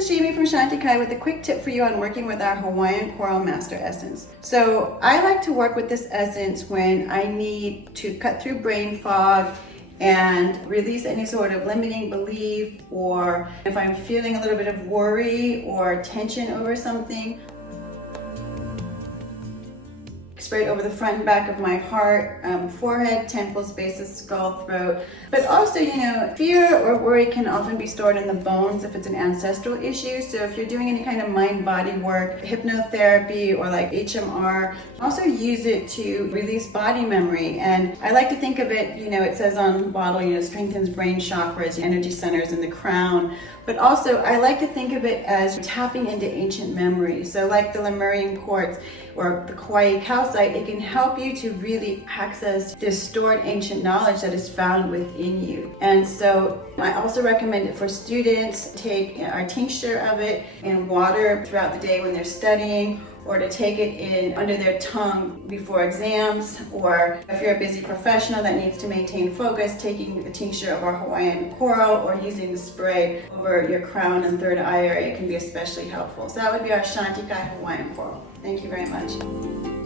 is Jamie from Shanti with a quick tip for you on working with our Hawaiian Coral Master Essence. So I like to work with this essence when I need to cut through brain fog and release any sort of limiting belief, or if I'm feeling a little bit of worry or tension over something. Spray it over the front and back of my heart, forehead, temples, bases, skull, throat. But also, fear or worry can often be stored in the bones if it's an ancestral issue. So if you're doing any kind of mind-body work, hypnotherapy, or like HMR, also use it to release body memory. And I like to think of it, it says on the bottle, strengthens brain chakras, energy centers in the crown. But also, I like to think of it as tapping into ancient memories. So like the Lemurian quartz or the Kauai calcite, it can help you to really access this stored ancient knowledge that is found within you. And so I also recommend it for students. Take our tincture of it in water throughout the day when they're studying, or to take it in under their tongue before exams, or if you're a busy professional that needs to maintain focus, taking the tincture of our Hawaiian coral or using the spray over your crown and third eye area can be especially helpful. So that would be our Shanti Hawaiian coral. Thank you very much.